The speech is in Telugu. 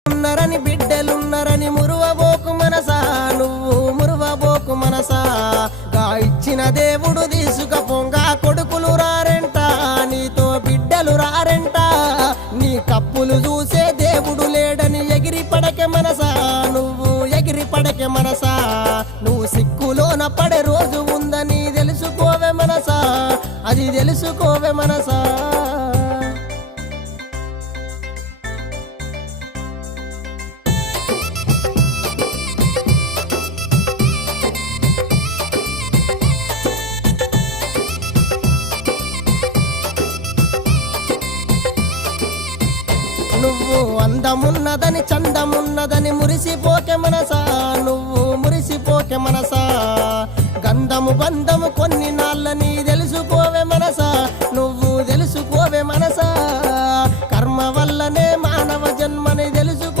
ఉన్నారని బిడ్డలున్నారని మురువబోకు మనసా, నువ్వు మురువబోకు మనసా. గా ఇచ్చిన దేవుడు తీసుకపోంగా కొడుకులు రారెంట, నీతో బిడ్డలు రారెంట. నీ కప్పులు చూసే దేవుడు లేడని ఎగిరి పడకే మనసా, నువ్వు ఎగిరి పడకే మనసా. నువ్వు సిక్కులోన పడే రోజు ఉందని తెలుసుకోవే మనసా, అది తెలుసుకోవే మనసా. నువ్వు అందమున్నదని చందమున్నదని మురిసిపోకే మనసా, నువ్వు మురిసిపోకే మనసా. గంధము బంధము కొన్ని నాళ్ళ నీదే